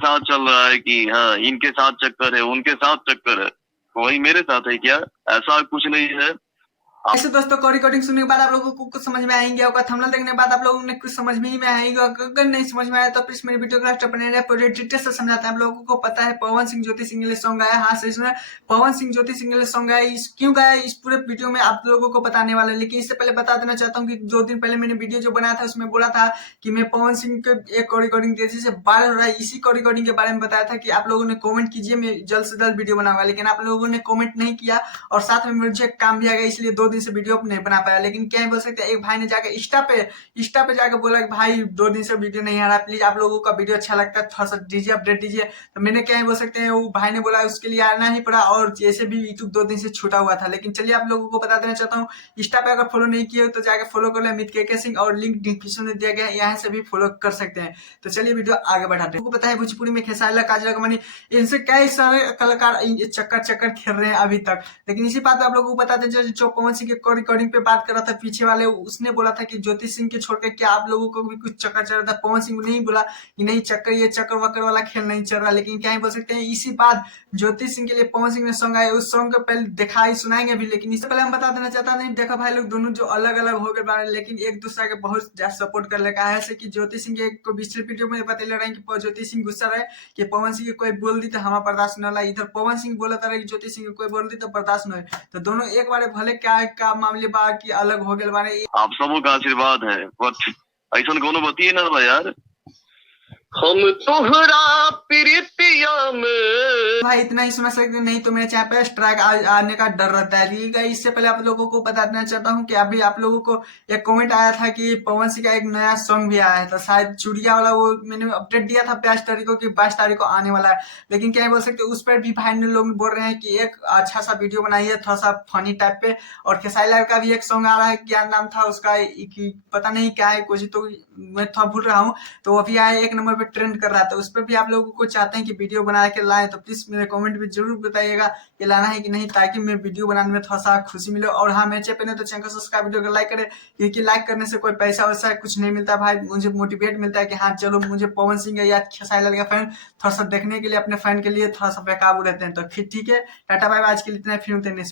साथ चल रहा है कि हाँ इनके साथ चक्कर है, उनके साथ चक्कर है, वही मेरे साथ है क्या? ऐसा कुछ नहीं है। ऐसे दोस्तों को रिकॉर्डिंग सुनने के बाद आप लोगों को कुछ समझ में आएंगे होगा, थंबनेल देखने के बाद आप लोगों ने कुछ समझ में ही में आएगा। अगर नहीं समझ में आया तो प्लीज मेरी वीडियो को लास्ट अपने पूरे डिटेल से समझाते हैं। आप लोगों को पता है पवन सिंह ज्योति सिंह ने सॉन्ग गाया, हाँ सही सुना, पवन सिंह ज्योति सिंह ने सॉन्ग गाया। इस क्यों गाया इस पूरे वीडियो में आप लोगों को बताने वाला है। लेकिन इससे पहले बता देना चाहता हूँ कि 2 दिन पहले मैंने वीडियो जो बनाया था उसमें बोला था कि मैं पवन सिंह के एक रिकॉर्डिंग तेजी से वायरल हो रहा है, इसी को रिकॉर्डिंग के बारे में बताया था कि आप लोगों ने कमेंट कीजिए, मैं जल्द से जल्द वीडियो बनाऊंगा। लेकिन आप लोगों ने कमेंट नहीं किया और साथ में मुझे काम भी आ गया, इसलिए 2 दिन से वीडियो नहीं बना पाया। लेकिन क्या बोल सकते हैं, एक भाई ने जाकर इंस्टा पे जाकर बोला कि भाई 2 दिन से वीडियो नहीं आ रहा, प्लीज आप लोगों का वीडियो अच्छा लगता है थोड़ा सा दीजिए, अपडेट दीजिए। तो मैंने क्या बोल सकते हैं, वो भाई ने बोला उसके लिए आना ही पड़ा, और जैसे भी यूट्यूब 2 दिन से छूटा हुआ था। लेकिन चलिए आप लोगों को बता देना चाहता हूँ, इंस्टा पे अगर फॉलो नहीं किए तो जाकर फॉलो कर ले अमित के सिंह, और लिंक डिस्क्रिप्शन में दिया गया है, यहाँ से भी फॉलो कर सकते हैं। तो चलिए वीडियो आगे बढ़ाते हैं। आपको पता है भोजपुरी में खेसारी काजल कमानी इनसे कई सारे कलाकार चक्कर चक्कर खेल रहे हैं अभी तक। लेकिन इसी बात आप लोगों को बताते हैं, जो पवन सिंह के रिकॉर्डिंग पे बात कर रहा था पीछे वाले, उसने बोला था कि ज्योति सिंह के छोड़ के क्या आप लोगों को भी कुछ चक्कर चल रहा था। पवन सिंह ने नहीं बोला कि नहीं चक्कर, ये चक्कर वक्कर वाला खेल नहीं चल रहा। लेकिन क्या ही बोल सकते हैं, इसी बात ज्योति सिंह के लिए पवन सिंह ने सॉन्ग आया, उस सॉन्ग को पहले दिखाई सुनाएंगे भी। लेकिन इससे पहले हम बता देना चाहता नहीं, देखा भाई लोग दोनों जो अलग अलग हो गए, लेकिन एक दूसरे के बहुत ज्यादा सपोर्ट कर लगा है। ऐसे कि ज्योति सिंह के को पिछले वीडियो में बता रहे हैं कि ज्योति सिंह गुस्सा रहे कि पवन सिंह कोई बोल दी तो हमारा बर्दाश्त न ला, इधर पवन सिंह बोला था कि ज्योति सिंह कोई बोल दी तो बर्दाश्त न हो। तो दोनों एक बारे भले क्या मामले बा कि अलग हो गए बारे। आप सबों का आशीर्वाद है, बट ऐसा कोनो बतिए ना बा यार। हम तोहरा प्रीतिया में भाई इतना ही सुना सकते नहीं तो मेरे चैनल पे स्ट्राइक आने का डर रहता है। लेकिन इससे पहले आप लोगों को बता देना चाहता हूँ कि अभी आप लोगों को एक कमेंट आया था कि पवन सिंह का एक नया सॉन्ग भी आया है, तो शायद चुड़िया वाला, वो मैंने अपडेट दिया था 22 तारीख को कि 22 तारीख को आने वाला है। लेकिन क्या बोल सकते उस पर भी भाई ने लोग बोल रहे हैं कि एक अच्छा सा वीडियो बनाइए थोड़ा सा फनी टाइप पे। और खेसारी लाल का भी एक सॉन्ग आ रहा है, क्या नाम था उसका पता नहीं क्या है, कुछ तो मैं थोड़ा भूल रहा हूँ। तो अभी आया 1 नंबर पे ट्रेंड कर रहा था, उस पर भी आप लोगों को चाहते हैं कि वीडियो बना के लाएं, तो प्लीज मेरे कमेंट में जरूर बताइएगा कि लाना है कि नहीं, ताकि मैं वीडियो बनाने में थोड़ा सा खुशी मिले। और हाँ, मेरे चैनल तो चैनल को सब्सक्राइब, वीडियो को लाइक करें, क्योंकि लाइक करने से कोई पैसा वैसा कुछ नहीं मिलता भाई, मुझे मोटिवेट मिलता है कि हाँ चलो मुझे पवन सिंह या खेसारी लाल का फैन थोड़ा सा देखने के लिए, अपने फैन के लिए थोड़ा सा बेकाबू रहते हैं। तो फिर ठीक है, टाटा बाय, आज के लिए इतना, फिर मिलते हैं।